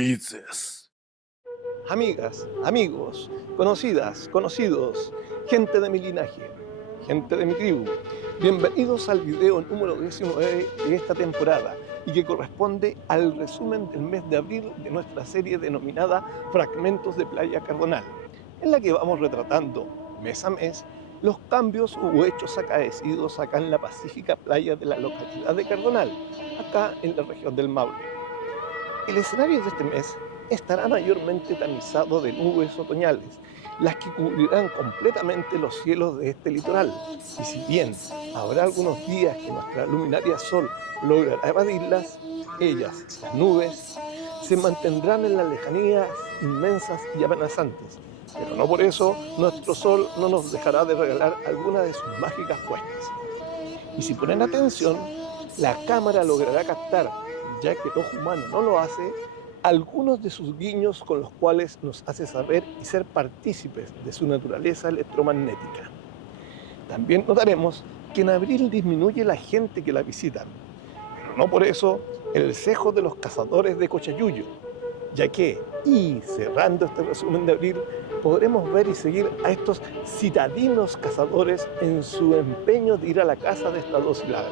decides. Amigas, amigos, conocidas, conocidos, gente de mi linaje, gente de mi tribu, bienvenidos al video número 19 de esta temporada y que corresponde al resumen del mes de abril de nuestra serie denominada Fragmentos de Playa Cardonal, en la que vamos retratando mes a mes los cambios u hechos acaecidos acá en la pacífica playa de la localidad de Cardonal, acá en la región del Maule. El escenario de este mes estará mayormente tamizado de nubes otoñales, las que cubrirán completamente los cielos de este litoral. Y si bien habrá algunos días que nuestra luminaria sol logrará evadirlas, ellas, las nubes, se mantendrán en las lejanías inmensas y amenazantes. Pero no por eso nuestro sol no nos dejará de regalar alguna de sus mágicas puestas. Y si ponen atención, la cámara logrará captar, ya que el ojo humano no lo hace, algunos de sus guiños con los cuales nos hace saber y ser partícipes de su naturaleza electromagnética. También notaremos que en abril disminuye la gente que la visita, pero no por eso el cejo de los cazadores de Cochayuyo, ya que, y cerrando este resumen de abril, podremos ver y seguir a estos citadinos cazadores en su empeño de ir a la caza de esta dócil ave.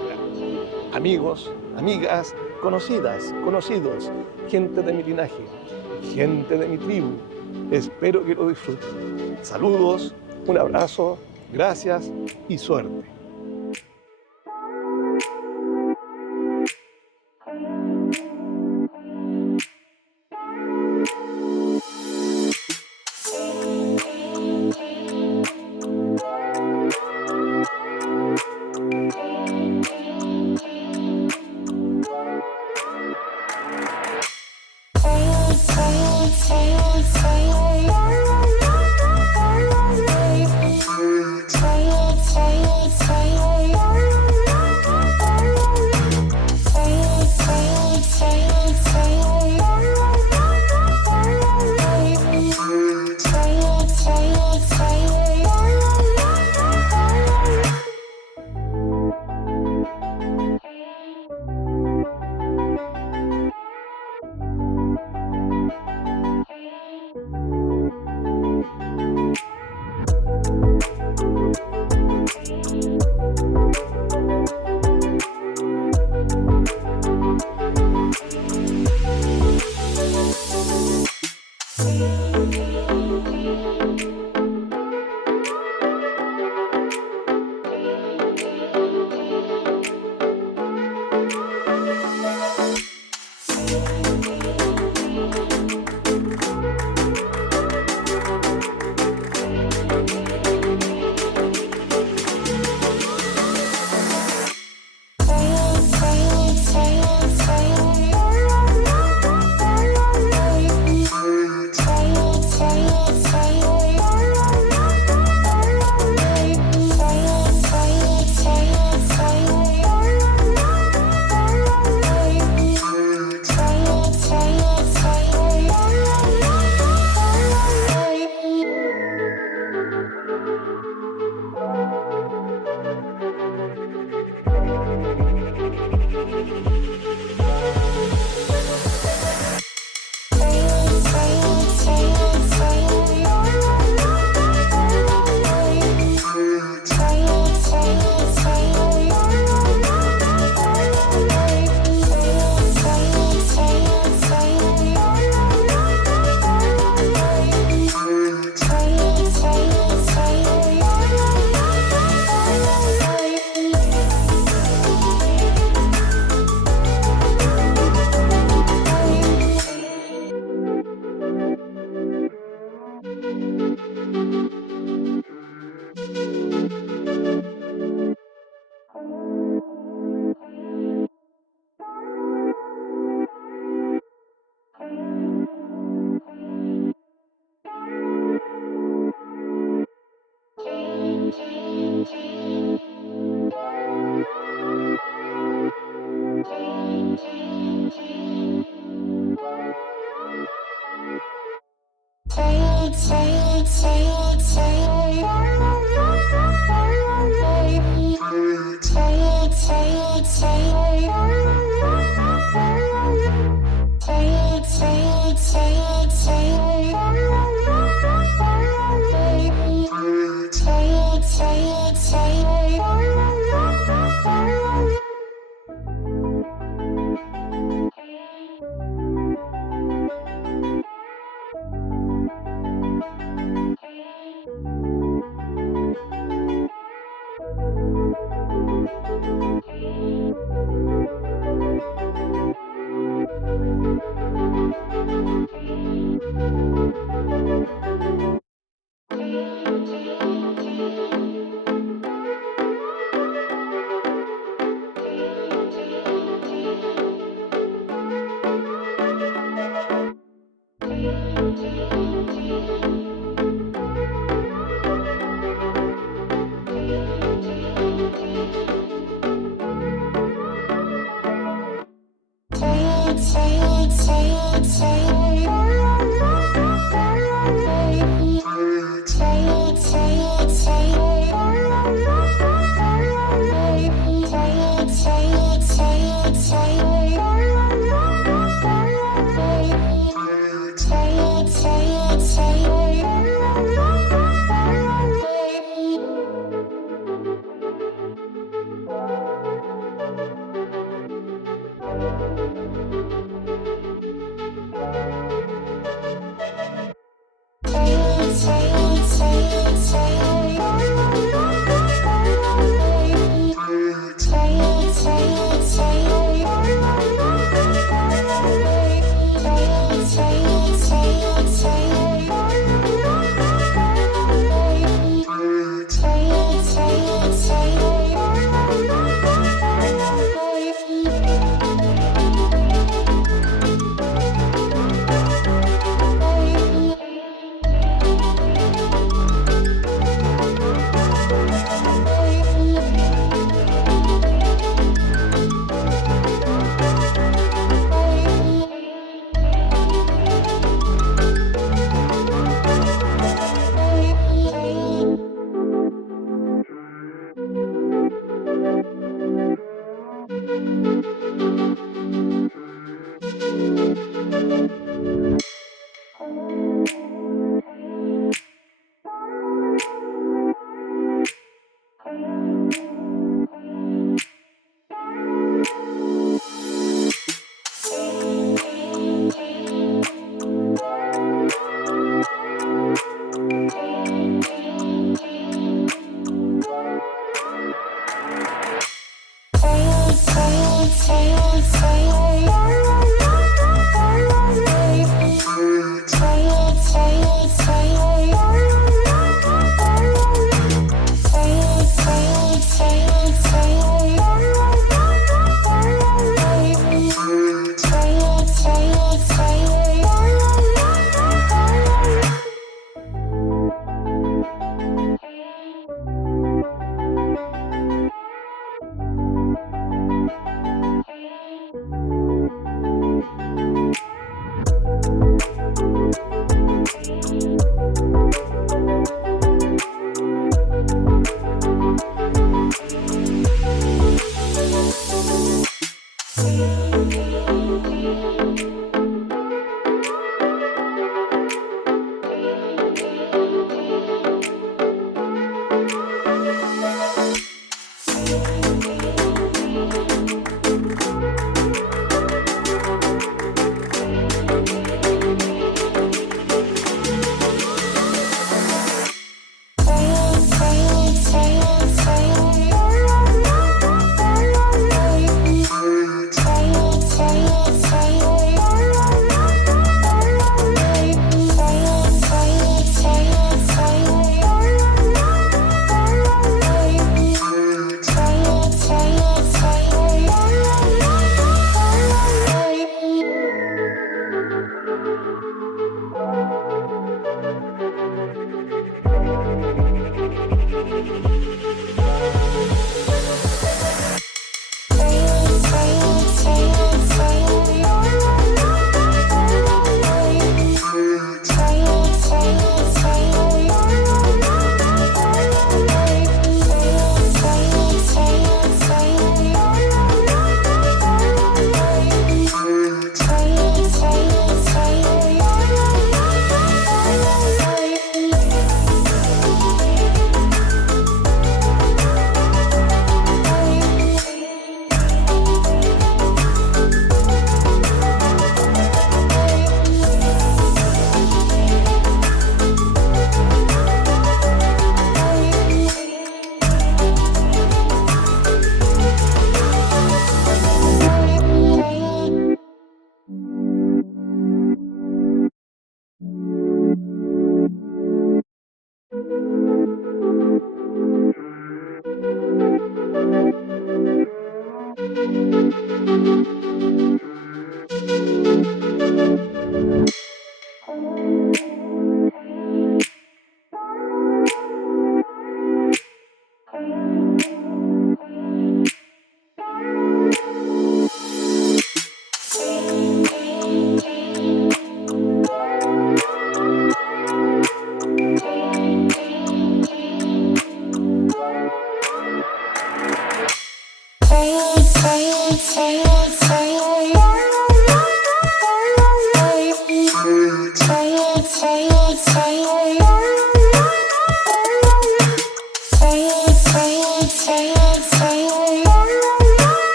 Amigos, amigas, conocidas, conocidos, gente de mi linaje, gente de mi tribu, espero que lo disfruten. Saludos, un abrazo, gracias y suerte.